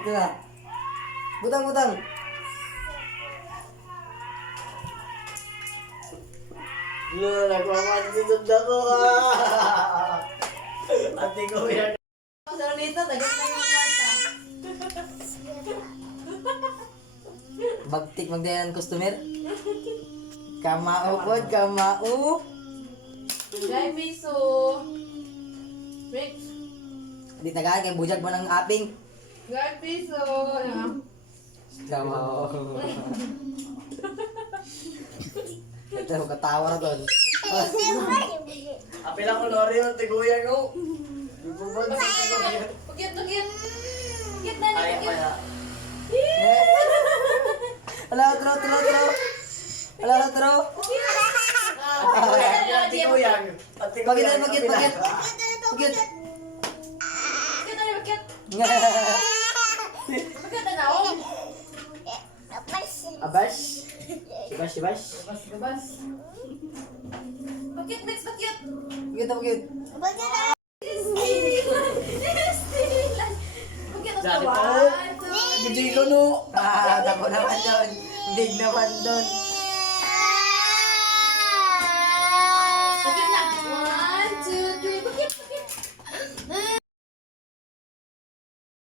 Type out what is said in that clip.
Ito na. Butang, butang. Nagmamansinod ako. Ate ko yan. Sa nito, dagat na yung kwarta. Bagtik magdayan customer. Kamao pod, kamao. Gay piso. Mix. Di tagaan kay bujag mo ng aping. Gay piso. Ayan. Kamao. Ito, katawa na doon. Apil ako lori yung tiguyan ko. Pagkit, pagkit. Pagkit na, Kaya pagkit. kaya. Ala, tro, tro, tro. Ala, tro. Ate ko yan. Ate ko Bagit yan. na, bagit, bagit. Bagit. Pagkit na, pagkit. Pagkit na na, oh. Abash. Sibash, sibash. Gabas, gabas. Pagkit, mix, pagkit. Bagit na, bagit. Stilan. Pagkit na, Dali po. one, two, Gijay ko no. Tako naman doon. Big naman doon.